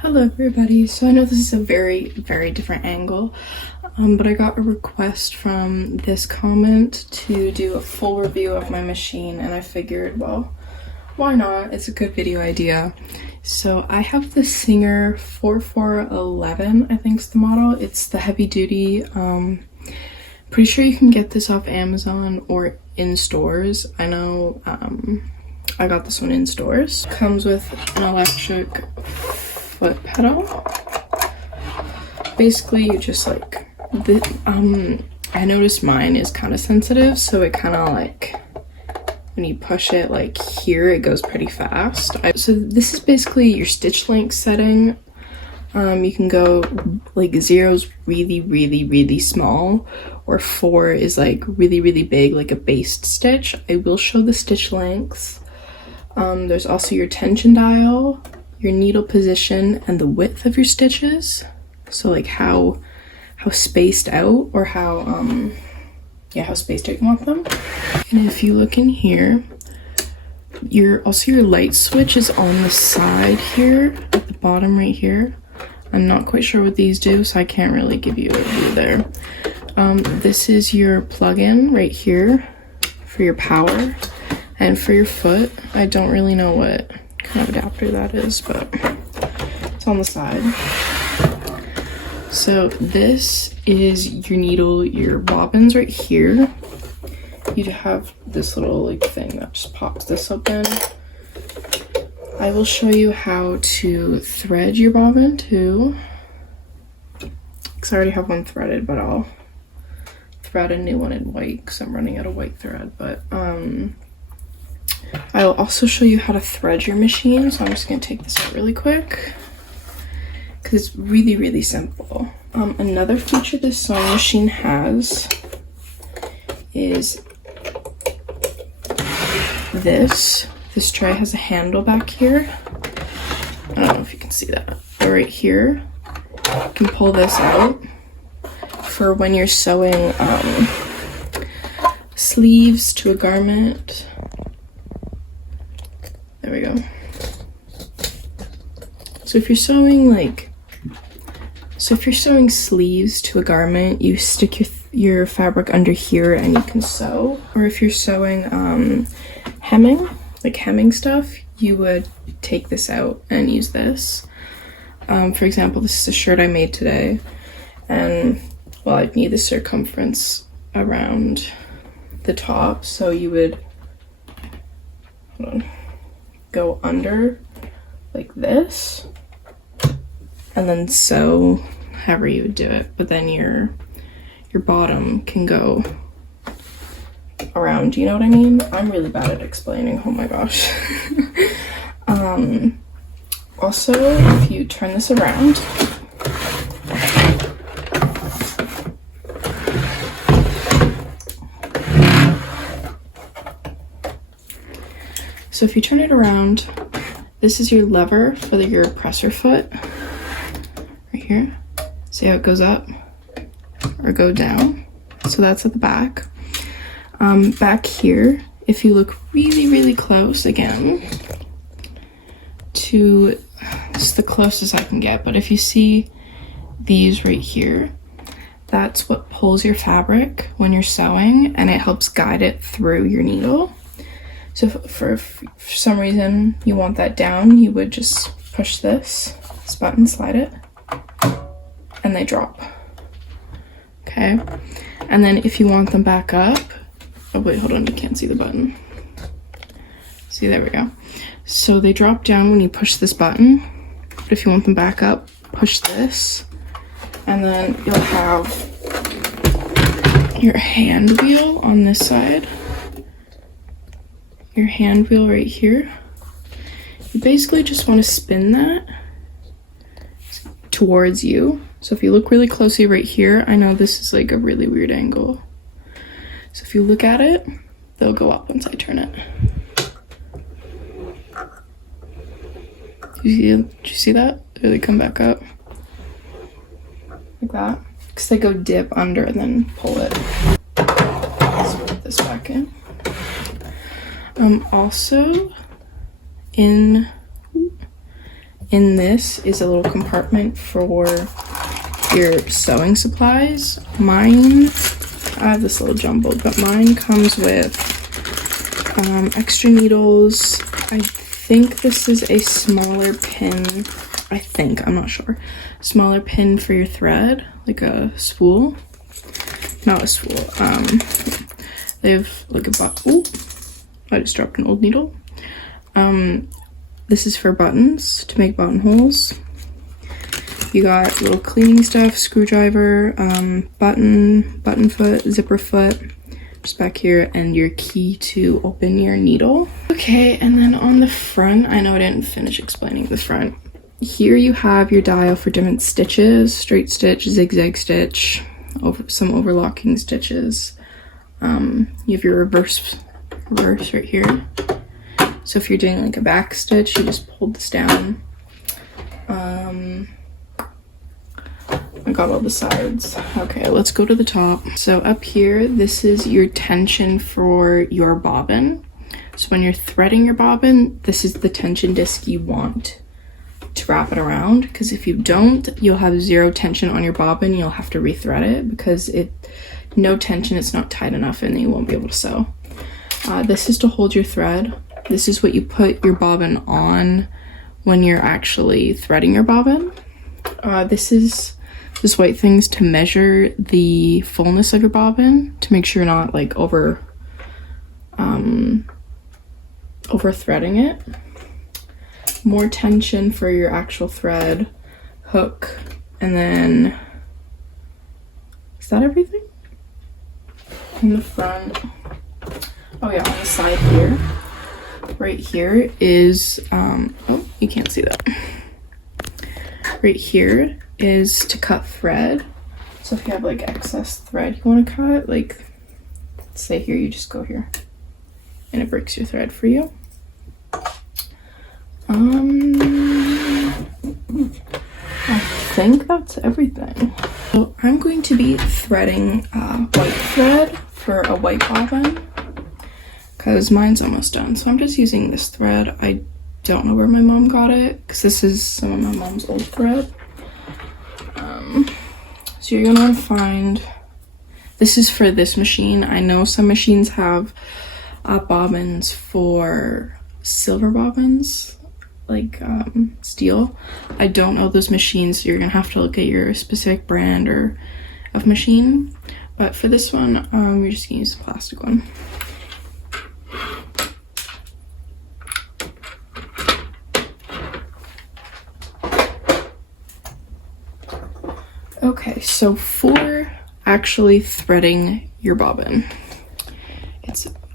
Hello everybody. So I know this is a very different angle, but I got a request from this comment to do a full review of my machine, and I figured, well, why not? It's a good video idea. So I have the Singer 4411, I think is the model. It's the heavy duty. Pretty sure you can get this off Amazon or in stores. I know I got this one in stores. Comes with an electric foot pedal. Basically you just like I noticed mine is kind of sensitive, so it kind of like when you push it like here it goes pretty fast. So this is basically your stitch length setting. You can go like 0's really small, or 4 is like really big, like a based stitch. I will show the stitch lengths. There's also your tension dial, your needle position, and the width of your stitches. So like how spaced out, or how spaced out you want them. And if you look in here, your light switch is on the side here at the bottom right here. I'm not quite sure what these do, so I can't really give you a view there. This is your plug-in right here for your power, and for your foot, I don't really know what kind of adapter that is, but it's on the side. So this is your needle, your bobbins right here. You have this little like thing that just pops this open. I will show you how to thread your bobbin too, because I already have one threaded, but I'll thread a new one in white because I'm running out of white thread. But I'll also show you how to thread your machine, so I'm just going to take this out really quick because it's really simple. Another feature this sewing machine has is this tray has a handle back here. I don't know if you can see that, but right here you can pull this out for when you're sewing sleeves to a garment. There we go. So if you're sewing sleeves to a garment, you stick your fabric under here and you can sew. Or if you're sewing hemming stuff, you would take this out and use this. For example, this is a shirt I made today, and well, I'd need the circumference around the top, so you would go under like this and then sew however you would do it, but then your bottom can go around, you know what I mean? I'm really bad at explaining, oh my gosh. Also, if you turn this around, so if you turn it around, this is your lever for your presser foot right here. See how it goes up or go down? So that's at the back. Back here, if you look really close, again, to this is the closest I can get, but if you see these right here, that's what pulls your fabric when you're sewing, and it helps guide it through your needle. So if for some reason you want that down, you would just push this button, slide it, and they drop. Okay, and then if you want them back up, oh wait, hold on, you can't see the button. See, there we go. So they drop down when you push this button, but if you want them back up, push this, and then you'll have your hand wheel on this side. Your hand wheel right here. You basically just want to spin that towards you. So if you look really closely right here, I know this is like a really weird angle. So if you look at it, they'll go up once I turn it. Did you see that? They come back up like that, because they go dip under and then pull it. Let's put this back in. Also in in this is a little compartment for your sewing supplies. Mine, I have this little jumbo, but mine comes with extra needles. I think this is a smaller pin. I think, I'm not sure. Smaller pin for your thread, like a spool. Not a spool. They have like a ooh, I just dropped an old needle. This is for buttons, to make buttonholes. You got little cleaning stuff, screwdriver, button foot, zipper foot, just back here, and your key to open your needle. Okay, and then on the front, I know I didn't finish explaining the front. Here you have your dial for different stitches, straight stitch, zigzag stitch, some overlocking stitches. You have your reverse right here. So if you're doing like a back stitch, you just pull this down. I got all the sides. Okay, let's go to the top. So up here, this is your tension for your bobbin. So when you're threading your bobbin, this is the tension disc you want to wrap it around, because if you don't, you'll have zero tension on your bobbin. You'll have to rethread it because no tension, it's not tight enough, and you won't be able to sew. This is to hold your thread. This is what you put your bobbin on when you're actually threading your bobbin. This white thing's to measure the fullness of your bobbin, to make sure you're not like over threading it. More tension for your actual thread, hook, and then is that everything? In the front, oh yeah, on the side here, right here is oh, you can't see that. Right here is to cut thread. So if you have like excess thread you want to cut, like say here, you just go here and it breaks your thread for you. I think that's everything. So I'm going to be threading white thread for a white bobbin because mine's almost done. So I'm just using this thread. I don't know where my mom got it because this is some of my mom's old thread. So you're gonna want to find, this is for this machine. I know some machines have bobbins for silver bobbins, like steel. I don't know those machines, so you're gonna have to look at your specific brand or of machine. But for this one, you're just gonna use the plastic one. Okay, so for actually threading your bobbin,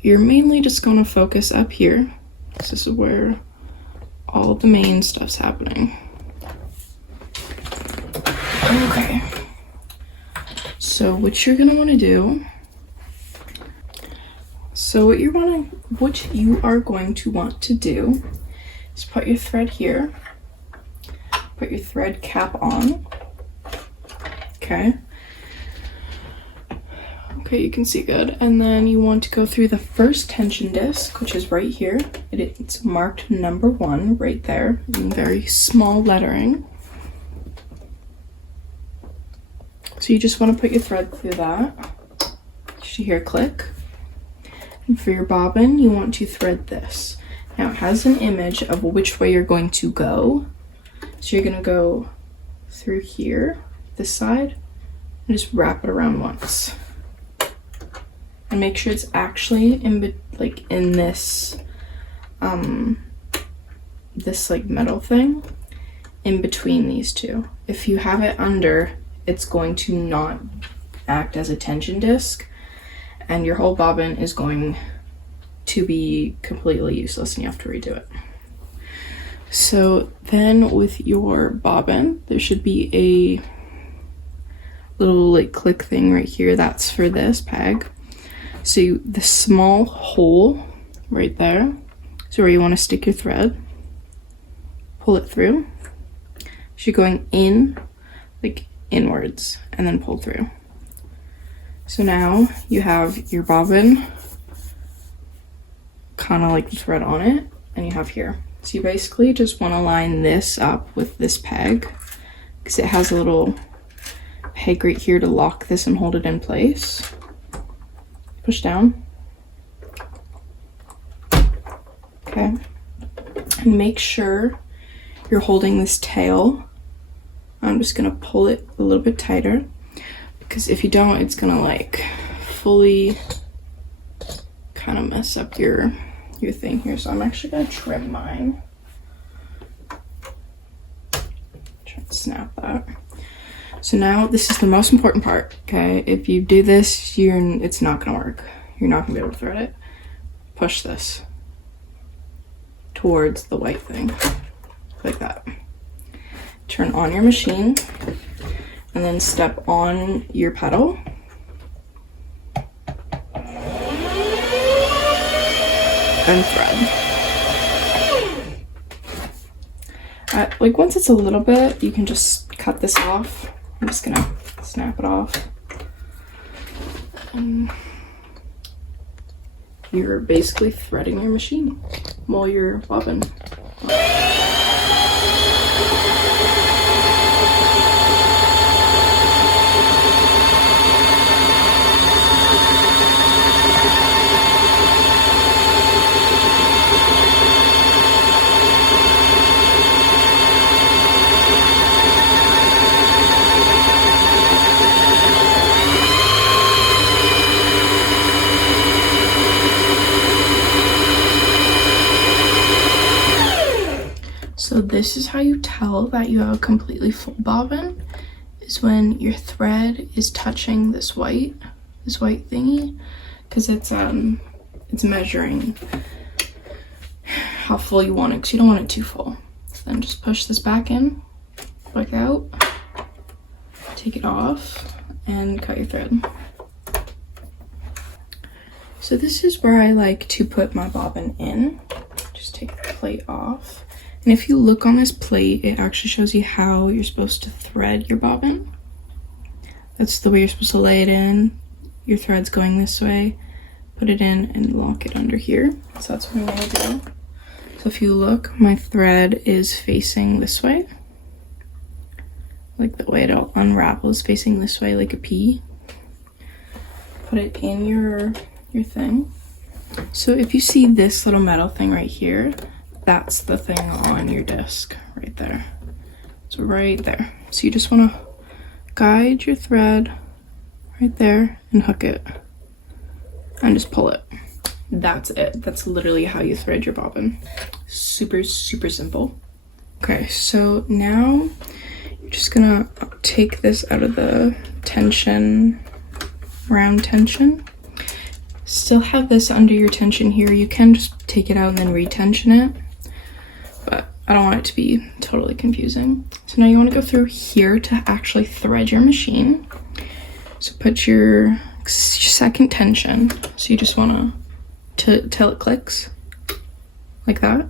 you're mainly just gonna focus up here. This is where all the main stuff's happening. Okay, so what you're gonna want to do, what you are going to want to do is put your thread here, put your thread cap on. Okay, you can see good. And then you want to go through the first tension disc, which is right here. It's marked number 1 right there in very small lettering. So you just want to put your thread through that. You should hear a click. And for your bobbin, you want to thread this. Now it has an image of which way you're going to go. So you're going to go through here, this side, and just wrap it around once. And make sure it's actually in this this like metal thing in between these two. If you have it under, it's going to not act as a tension disc, and your whole bobbin is going to be completely useless and you have to redo it. So then with your bobbin, there should be a little like click thing right here. That's for this peg. So the small hole right there is where you want to stick your thread. Pull it through. So you're going in, like inwards, and then pull through. So now you have your bobbin kind of like the thread on it, and you have here. So you basically just want to line this up with this peg because it has a little peg right here to lock this and hold it in place. Push down. Okay. And make sure you're holding this tail. I'm just gonna pull it a little bit tighter because if you don't, it's gonna like fully kind of mess up your thing here. So I'm actually gonna trim mine. Try to snap that. So now this is the most important part, okay? If you do this, it's not gonna work. You're not gonna be able to thread it. Push this towards the white thing, like that. Turn on your machine, and then step on your pedal. And thread. Like once it's a little bit, you can just cut this off. I'm just gonna snap it off. You're basically threading your machine while you're bobbing. So this is how you tell that you have a completely full bobbin, is when your thread is touching this white thingy, because it's measuring how full you want it, because you don't want it too full. So then just push this back in, like out, take it off, and cut your thread. So this is where I like to put my bobbin in. Just take the plate off. And if you look on this plate, it actually shows you how you're supposed to thread your bobbin. That's the way you're supposed to lay it in. Your thread's going this way. Put it in and lock it under here. So that's what I'm gonna do. So if you look, my thread is facing this way. Like the way it'll unravel is facing this way, like a pea. Put it in your thing. So if you see this little metal thing right here, that's the thing on your disc right there. So right there. So you just want to guide your thread right there and hook it and just pull it. That's it. That's literally how you thread your bobbin. Super, super simple. Okay, so now you're just gonna take this out of the tension, round tension. Still have this under your tension here. You can just take it out and then re-tension it, but I don't want it to be totally confusing. So now you want to go through here to actually thread your machine. So put your second tension. So you just want to till it clicks like that.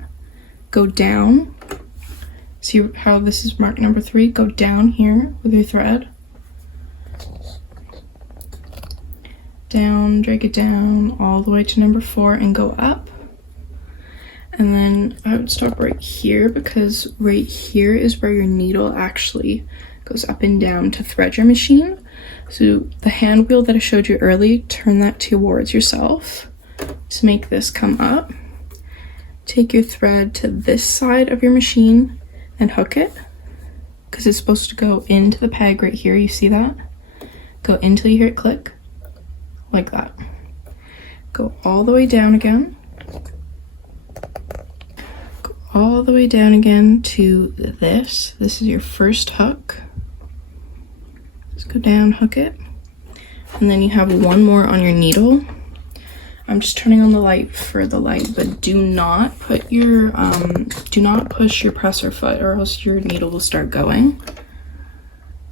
Go down. See how this is marked number 3? Go down here with your thread. Down, drag it down all the way to number 4 and go up. And then I would stop right here because right here is where your needle actually goes up and down to thread your machine. So the hand wheel that I showed you earlier, turn that towards yourself to make this come up. Take your thread to this side of your machine and hook it, because it's supposed to go into the peg right here. You see that? Go until you hear it click, like that. Go all the way down again. Go all the way down again to this. This is your first hook. Just go down, hook it. And then you have one more on your needle. I'm just turning on the light for the light, but do not put your, do not push your presser foot or else your needle will start going.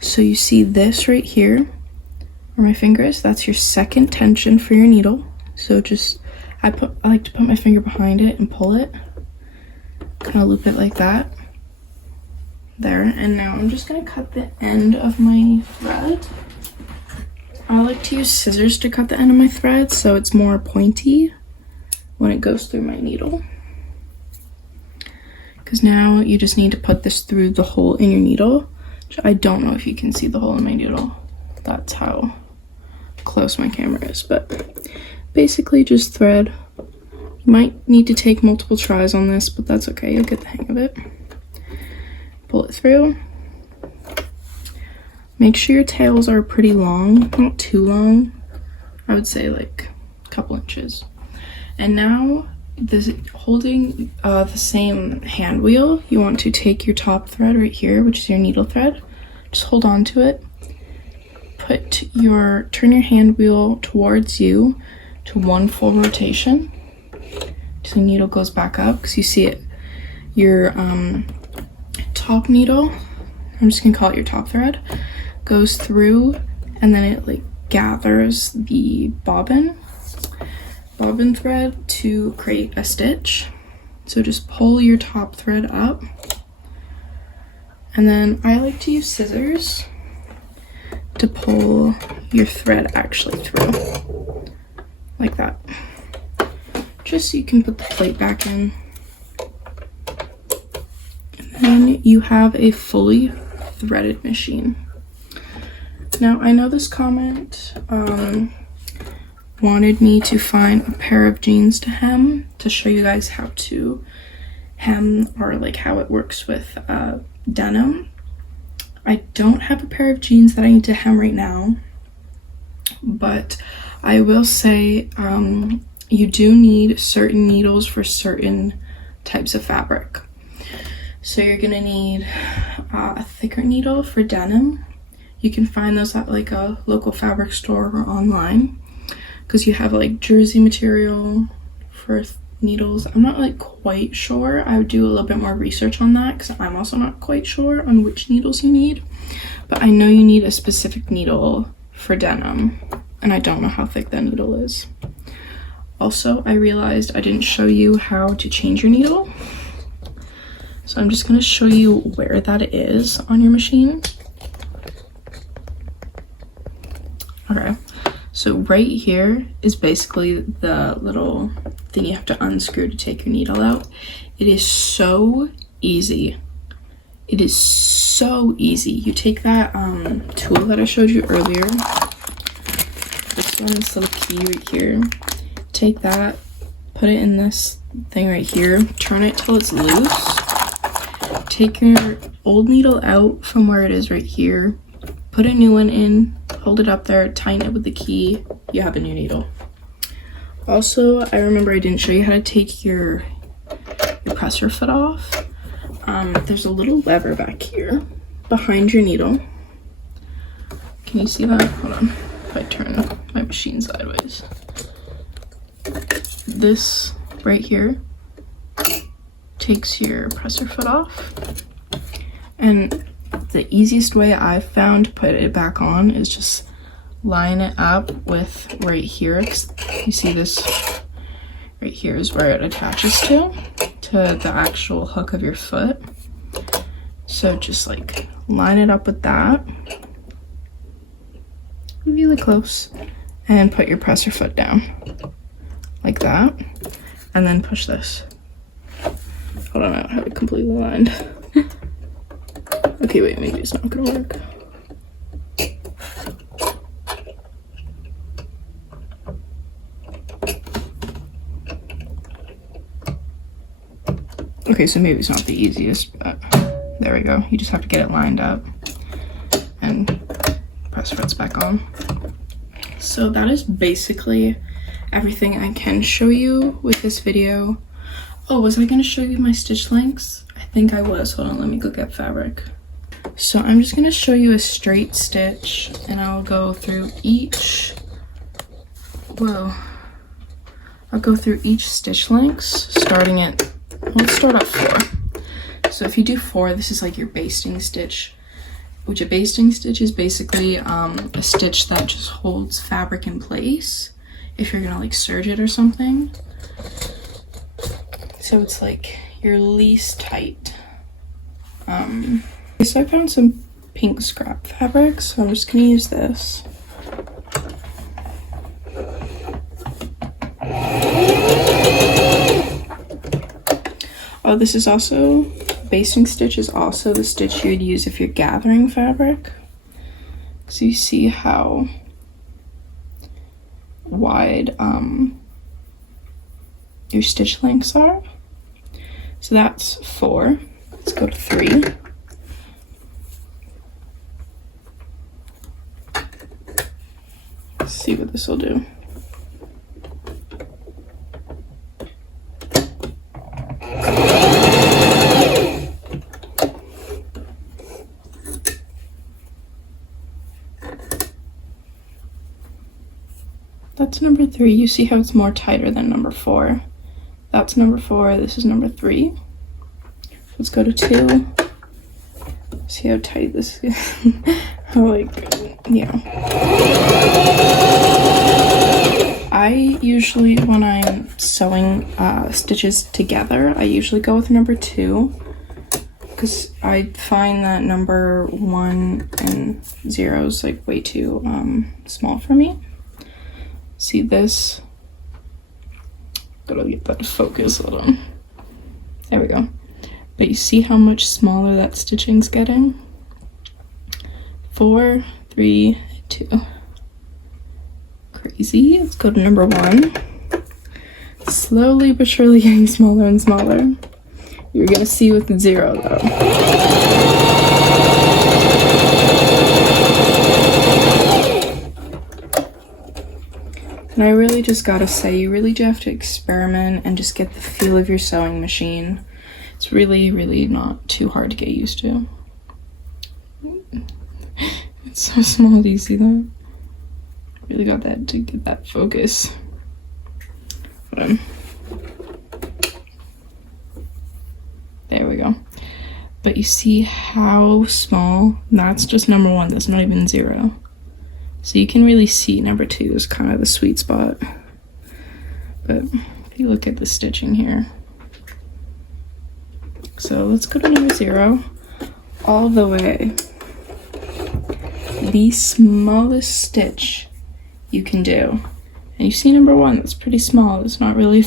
So you see this right here, where my finger is, that's your second tension for your needle. So just, I like to put my finger behind it and pull it. Kind of loop it like that. There, and now I'm just gonna cut the end of my thread. I like to use scissors to cut the end of my thread so it's more pointy when it goes through my needle. because now you just need to put this through the hole in your needle. I don't know if you can see the hole in my needle. That's how close my camera is, but basically just thread. You might need to take multiple tries on this, but that's okay. You'll get the hang of it. Pull it through. Make sure your tails are pretty long, not too long. I would say like a couple inches. And now, holding the same hand wheel, you want to take your top thread right here, which is your needle thread. Just hold on to it. Turn your hand wheel towards you to one full rotation. So the needle goes back up, because you see it. Your top needle, I'm just gonna call it your top thread, goes through, and then it like gathers the bobbin thread to create a stitch. So just pull your top thread up, and then I like to use scissors to pull your thread actually through, like that, just so you can put the plate back in. And then you have a fully threaded machine. Now, I know this comment wanted me to find a pair of jeans to hem, to show you guys how to hem, or like how it works with denim. I don't have a pair of jeans that I need to hem right now, but I will say you do need certain needles for certain types of fabric. So you're gonna need a thicker needle for denim. You can find those at like a local fabric store or online, because you have like jersey material for needles. I'm not like quite sure. I would do a little bit more research on that, because I'm also not quite sure on which needles you need, but I know you need a specific needle for denim, and I don't know how thick that needle is. Also, I realized I didn't show you how to change your needle, so I'm just going to show you where that is on your machine. Okay, so right here is basically the little thing you have to unscrew to take your needle out. It is so easy. It is so easy. You take that tool that I showed you earlier, this one, this little key right here, take that, put it in this thing right here, turn it till it's loose, take your old needle out from where it is right here, put a new one in, hold it up there, tighten it with the key, you have a new needle. Also, I remember I didn't show you how to take your presser foot off. There's a little lever back here behind your needle. Can you see that? Hold on, if I turn my machine sideways. This right here takes your presser foot off, and the easiest way I've found to put it back on is just line it up with right here. You see this right here is where it attaches to the actual hook of your foot. So just like line it up with that really close, and put your presser foot down like that, and then push this. Hold on, I don't have it completely lined. Okay, wait, maybe it's not gonna work. Okay, so maybe it's not the easiest, but there we go. You just have to get it lined up and press frets back on. So that is basically everything I can show you with this video. Oh, was I gonna show you my stitch lengths? I think I was. Hold on, let me go get fabric. So I'm just gonna show you a straight stitch, and I'll go through each, I'll go through each stitch lengths, starting at, let's start at 4. So if you do 4, this is like your basting stitch, which a basting stitch is basically a stitch that just holds fabric in place if you're gonna like serge it or something. So it's like your least tight. So I found some pink scrap fabric, so I'm just gonna use this. Oh, this is also, basting stitch is also the stitch you'd use if you're gathering fabric. So you see how wide your stitch lengths are. So that's 4. Let's go to 3. Let's see what this will do. That's number 3. You see how it's more tighter than number 4. That's number 4. This is number 3. Let's go to 2. See how tight this is. How, like, yeah. I usually, when I'm sewing stitches together, I usually go with number 2, because I find that number 1 and 0 is like way too small for me. See this? Gotta get that to focus. Hold on. There we go. But you see how much smaller that stitching's getting? 4, 3, 2. Crazy. Let's go to number 1. Slowly but surely getting smaller and smaller. You're gonna see with 0 though. And I really just gotta say, you really do have to experiment and just get the feel of your sewing machine. It's really, really not too hard to get used to. It's so small, do you see that? Really got that to get that focus. But, there we go. But you see how small? That's just number 1, that's not even 0. So you can really see number 2 is kind of the sweet spot. But if you look at the stitching here. So let's go to number 0. All the way. The smallest stitch you can do. And you see number 1, that's pretty small. It's not really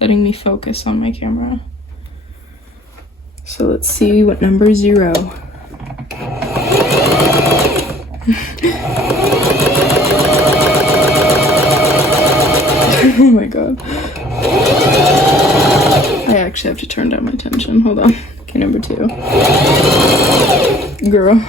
letting me focus on my camera. So let's see what number 0. Oh my god. I actually have to turn down my tension. Hold on. Okay, number 2. Girl.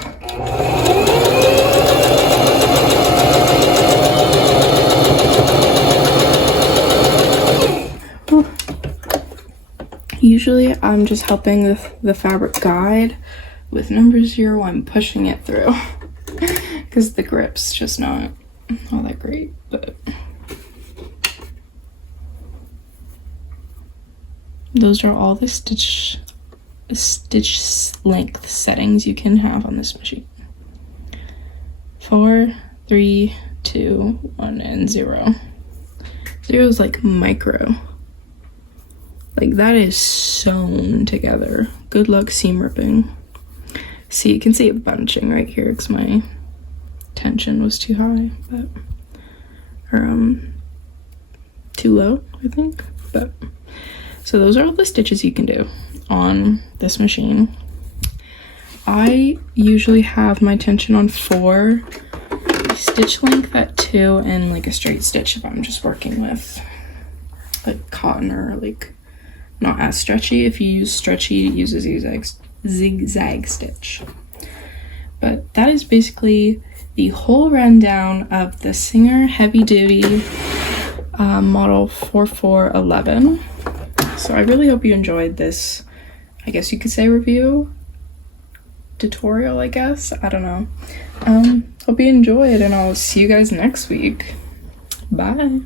Usually I'm just helping the fabric guide. With number 0, I'm pushing it through. Because the grip's just not all that great, but those are all the stitch length settings you can have on this machine. 4, 3, 2, 1, and 0. 0 is like micro. Like that is sewn together. Good luck seam ripping. See, you can see it bunching right here because my tension was too high, but or too low, I think. But so those are all the stitches you can do on this machine. I usually have my tension on 4, stitch length at 2, and like a straight stitch if I'm just working with like cotton or like not as stretchy. If you use stretchy, use a zigzag stitch. But that is basically the whole rundown of the Singer Heavy Duty model 4411. So I really hope you enjoyed this, I guess you could say, review tutorial, I guess. I don't know. Hope you enjoyed, and I'll see you guys next week. Bye.